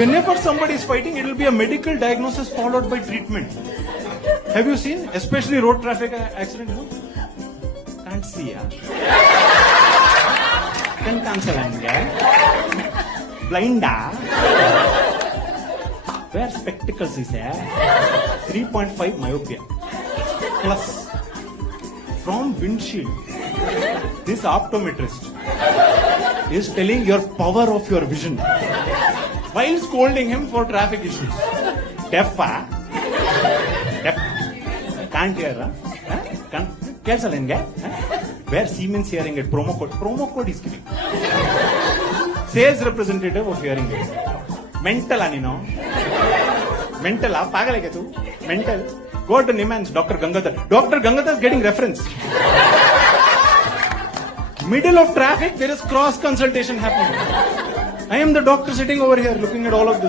Whenever somebody is fighting, it will be a medical diagnosis followed by treatment. Have you seen, especially road traffic accident? No? Can't see. Can cancel blind. Wear spectacles is 3.5 myopia plus. From windshield, this optometrist is telling your power of your vision while scolding him for traffic issues. Deaf, deaf, can't hear, can't cancel where Siemens hearing aid promo code is giving. Sales representative of hearing aid. Mental, mental, pagal hai tu? Mental. Go to Nimans, Dr. Gangadhar. Dr. Gangadhar is getting reference. Middle of traffic, there is cross consultation happening. I am the doctor sitting over here looking at all of this.